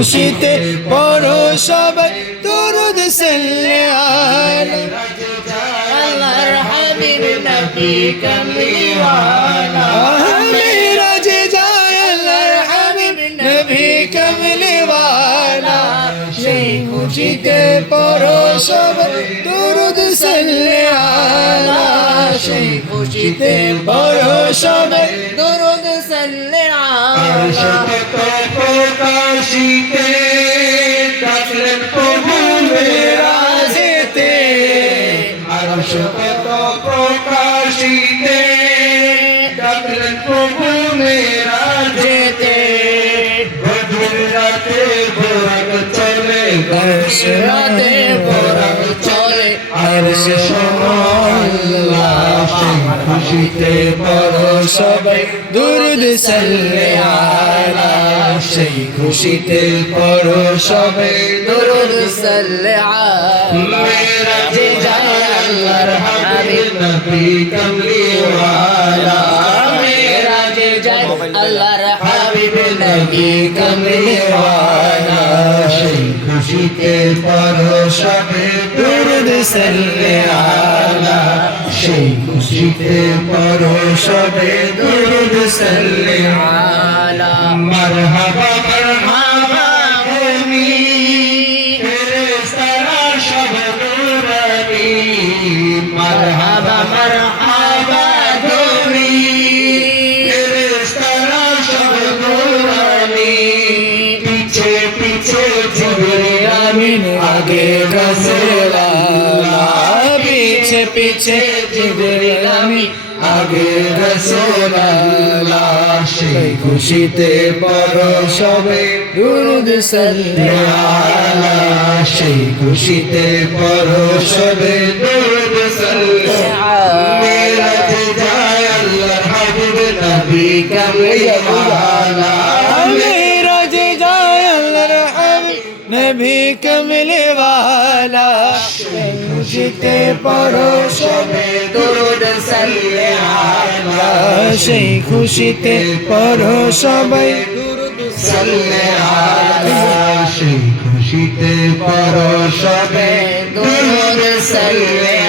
খুশিতে পড়ো সবাই দুরূদ সাল্লে আলা আল্লাহর হাবিব নবী কামলিওয়ালা মেরাজে যায় আল্লাহর হাবিব নবী কামলিওয়ালা সেই খুশিতে পড়ো সবাই দুরূদ সাল্লে আলা সেই খুশিতে পড়ো সবাই দুরূদ সাল্লে আলা প্রকাশিতে ডাকলেন প্রভু মেরাজেতে আরশ পেত প্রকাশিতে ডাকলেন প্রভু মেরাজেতে গভীর রাতে বোরাক চলে রাতে বোরাক চলে আরশ আল্লাহ খুশিতে পড়ো সবাই দুরূদ সাল্লে আলা সেই খুশিতে পড়ো সবাই দুরূদ সাল্লে আলা মেরাজে যায় আল্লাহর হাবিব নবী কামলিওয়ালা মেরাজে যায় আল্লাহর হাবিব নবী কামলিওয়ালা সেই খুশিতে পড়ো সবে দুরূদ সাল্লে আলা সেই খুশিতে পড়ো সবে দুরূদ সাল্লে আলা মারহাবা মারহাবা তুমি ফেরেশতারা সব নূরানী মারহাবা মারহাবা তুমি ফেরেশতারা সব নূরানী পিছে পিছে জিবরিল আমিন আগে রাসূল আল্লাহ পিছে পিছে জিবরিল আমিন আগে রাসূল আল্লাহ সেই খুশিতে পড়ো সবে দুরূদ সাল্লে আলা সেই খুশিতে পড়ো সবে দুরূদ সাল্লে মেরাজে যায় আল্লাহর হাবিব নবী কামলিওয়ালা মেরাজে যায় আল্লাহর হাবিব নবী কামলিওয়ালা সেই খুশিতে পড়ো সবে দুরূদ সাল্লে আলা সেই খুশিতে পড়ো সবাই দুরূদ সাল্লে আলা সেই খুশিতে পড়ো সবে দুরূদ সাল্লে